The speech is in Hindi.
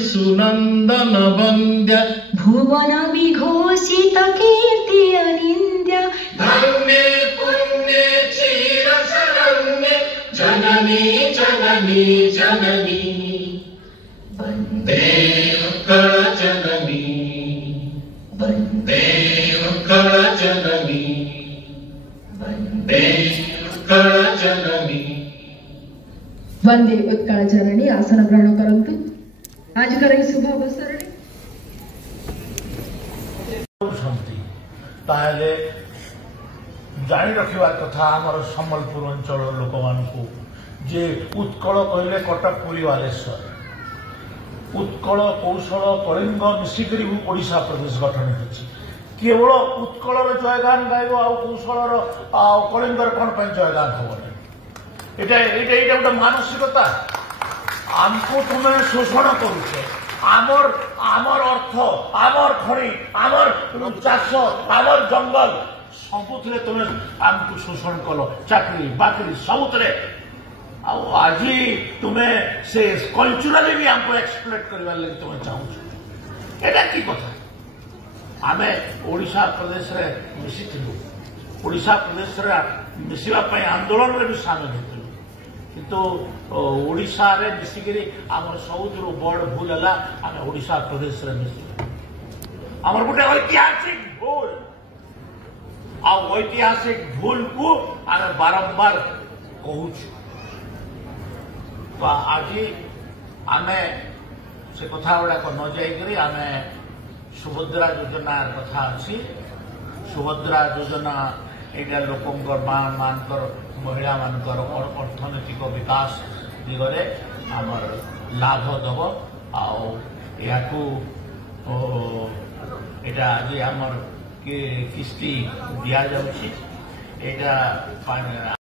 सुनंदन वंद्य भुवन विघोषित कीर्ति अनिंद्य धन्ये पुण्ये चिर शरण्ये जननी जननी जननी वंदे उत्कल जननी वंदे उत्कल जननी वंदे उत्कल जननी। वंदे उत्कल जननी आसन ग्रहण करंतु। आज कर शुभ अवसर ताहले जानी रखिबा कथा हमर सम्बलपुर अंचल लोक मानकु जे उत्कल कहले कटक पुरी बालेश्वर उत्कल कौशल कलिंग मिसिकरी ओडिशा प्रदेश गठन होछि। केवल उत्कलर जयगान गाइब आ कौशलर कलिंगर कौन पर जयगान होबनी एटा एटा एटा गोटे मानसिकता आमको तुम्हें शोषण करुचे आमर आमर अर्थ आमर खनि आमर चाष आमर जंगल सबुथिरे तुम्हें आमको शोषण कल चाकरी बाकरी सबुथिरे आज तुम्हें से कल्चराली भी हमको एक्सप्लोइट करने लगे तुम्हें चाहूँ एटा की कथा आमे ओडिशा प्रदेश रे मिसिथिलु ओडिशा प्रदेश रे मिसिबा पय आंदोलन रे भी शामिल होते तो ओडिशा रे मिसिकरी आमर सबुठु बड़ भूल है आम ओडिशा प्रदेश रे मिसिल आमर गोटे ऐतिहासिक भूल ऐतिहासिक भूल को आम बारंबार कहूँ तो आज आम से कथा गुड़ाक न जाइकरी आम सुभद्रा योजना कथा अच्छी सुभद्रा योजना एटा लोकंकर मानकर महिला मानकर अर्थनैतिक विकास दिगरे आमर लाभ दब आकू एटा आज आमर किस्ती दि जाऊँगी एटा